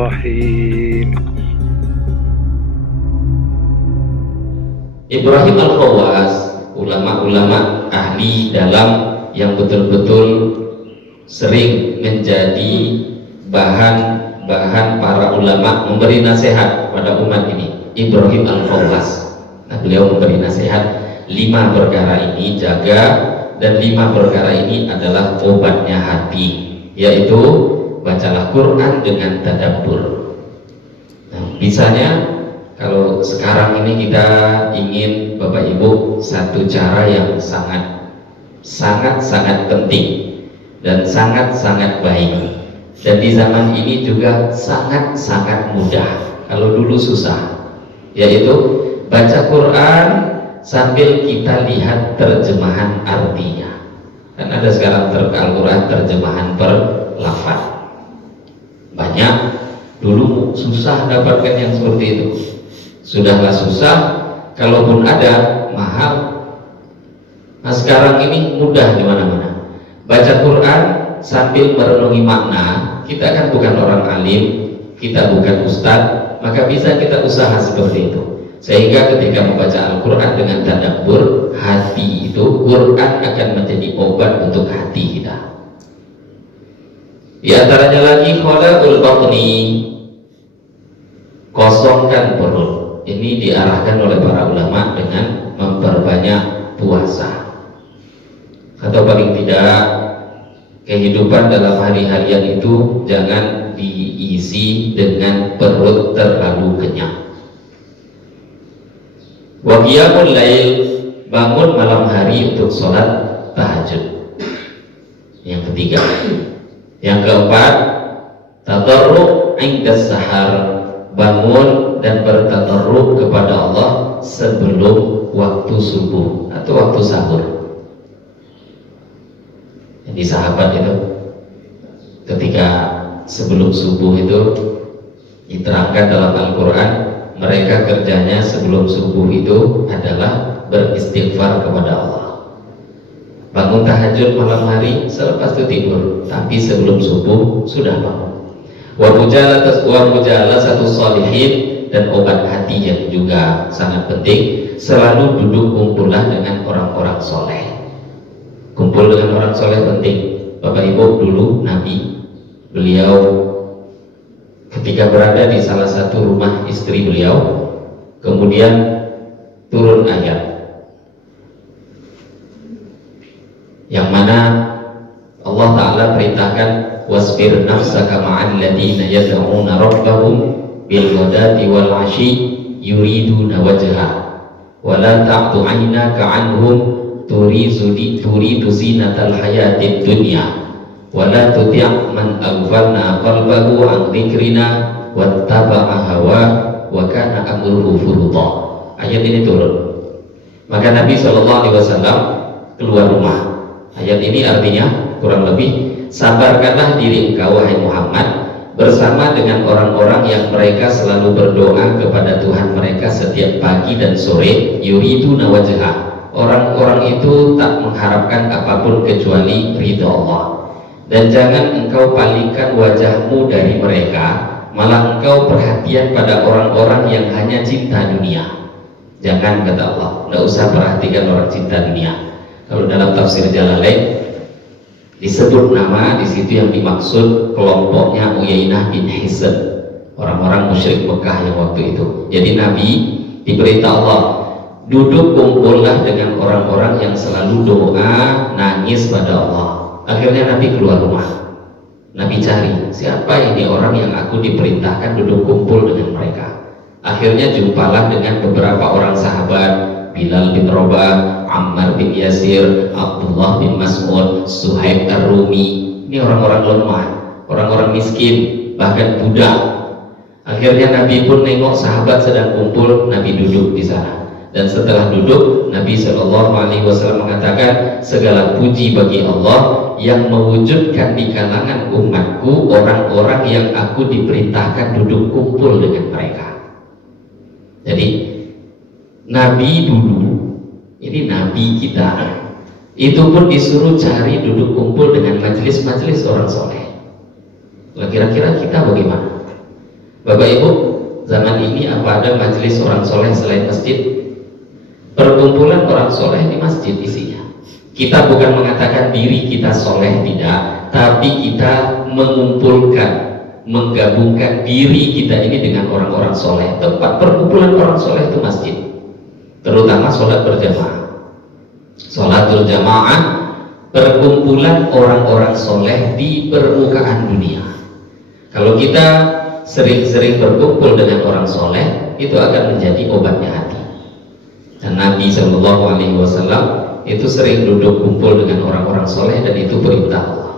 Bismillahirrahmanirrahim. Ibrahim Al-Khawwas, ulama-ulama ahli dalam yang betul-betul sering menjadi bahan para ulama memberi nasihat pada umat ini. Ibrahim Al-Khawwas, nah, beliau memberi nasihat 5 perkara ini jaga, dan 5 perkara ini adalah obatnya hati, yaitu bacalah Quran dengan tadabbur. Nah, misalnya kalau sekarang ini kita ingin Bapak Ibu satu cara yang sangat penting dan sangat baik, dan di zaman ini juga sangat mudah. Kalau dulu susah, yaitu baca Quran sambil kita lihat terjemahan artinya. Kan ada sekarang Al-Quran terjemahan per lafaz. Banyak, dulu susah dapatkan yang seperti itu. Sudahlah susah, kalaupun ada mahal. Nah, sekarang ini mudah di mana-mana. Baca Quran sambil merenungi makna. Kita kan bukan orang alim, kita bukan ustadz, maka bisa kita usaha seperti itu. Sehingga ketika membaca Al-Quran dengan tadabbur, hati itu Quran akan menjadi obat untuk hati kita. Di antaranya lagi khala'ul batni, kosongkan perut. Ini diarahkan oleh para ulama dengan memperbanyak puasa, atau paling tidak kehidupan dalam hari-harian itu jangan diisi dengan perut terlalu kenyang. Wa qiyamul lail, bangun malam hari untuk sholat tahajud. Yang ketiga. Yang keempat, tadarru' inda sahar, bangun dan bertadarru' kepada Allah sebelum waktu subuh atau waktu sahur. Jadi sahabat itu ketika sebelum subuh itu diterangkan dalam Al-Quran, mereka kerjanya sebelum subuh itu adalah beristighfar kepada Allah. Bangun tahajud malam hari, selepas itu tidur, tapi sebelum subuh sudah bangun. Wa mujalasatu sholihin, dan obat hati yang juga sangat penting, selalu duduk kumpullah dengan orang-orang soleh. Kumpul dengan orang soleh penting. Bapak Ibu, dulu Nabi, beliau ketika berada di salah satu rumah istri beliau, kemudian turun ayat yang mana Allah Ta'ala perintahkan wasbir nafsaka ma'al ladina yad'una rabbahum bil ghadati wal 'ashyi yuriduna wajha wa la ta'tu 'ainaka 'anhum turidu zinatal hayatid dunya wa la tuti' man aghfalna qalbahu 'an dzikrina wattaba'a hawa wa kana amruhu furudha. Ayat ini turun, maka Nabi SAW keluar rumah. Ayat ini artinya kurang lebih, sabarkanlah diri engkau wahai Muhammad bersama dengan orang-orang yang mereka selalu berdoa kepada Tuhan mereka setiap pagi dan sore, yuriduna wajha, orang-orang itu tak mengharapkan apapun kecuali ridha Allah. Dan jangan engkau palingkan wajahmu dari mereka, malah engkau perhatian pada orang-orang yang hanya cinta dunia. Jangan, kata Allah, tidak usah perhatikan orang cinta dunia. Kalau dalam tafsir Jalalain disebut nama di situ yang dimaksud kelompoknya Uyainah bin Hisn, orang-orang musyrik Mekah yang waktu itu. Jadi Nabi diberitahu Allah, duduk kumpullah dengan orang-orang yang selalu doa, nangis pada Allah. Akhirnya Nabi keluar rumah. Nabi cari, siapa ini orang yang aku diperintahkan duduk kumpul dengan mereka. Akhirnya jumpalah dengan beberapa orang sahabat, Bilal bin Rabah, Ammar bin Yasir, Abdullah bin Mas'ud, Suhaib Ar-Rumi. Ini orang-orang lemah, orang-orang miskin, bahkan budak. Akhirnya Nabi pun nengok sahabat sedang kumpul, Nabi duduk di sana. Dan setelah duduk, Nabi SAW mengatakan, segala puji bagi Allah yang mewujudkan di kalangan umatku orang-orang yang aku diperintahkan duduk kumpul dengan mereka. Jadi Nabi dulu, ini Nabi kita, itu pun disuruh cari duduk kumpul dengan majelis-majelis orang soleh. Kira-kira kita bagaimana? Bapak Ibu, zaman ini apa ada majelis orang soleh selain masjid? Perkumpulan orang soleh di masjid isinya. Kita bukan mengatakan diri kita soleh, tidak, tapi kita mengumpulkan, menggabungkan diri kita ini dengan orang-orang soleh. Tempat perkumpulan orang soleh itu masjid, terutama sholat berjamaah. Sholatul jamaah, perkumpulan orang-orang soleh di permukaan dunia. Kalau kita sering-sering berkumpul dengan orang soleh, itu akan menjadi obatnya hati. Dan Nabi SAW itu sering duduk kumpul dengan orang-orang soleh, dan itu perintah Allah.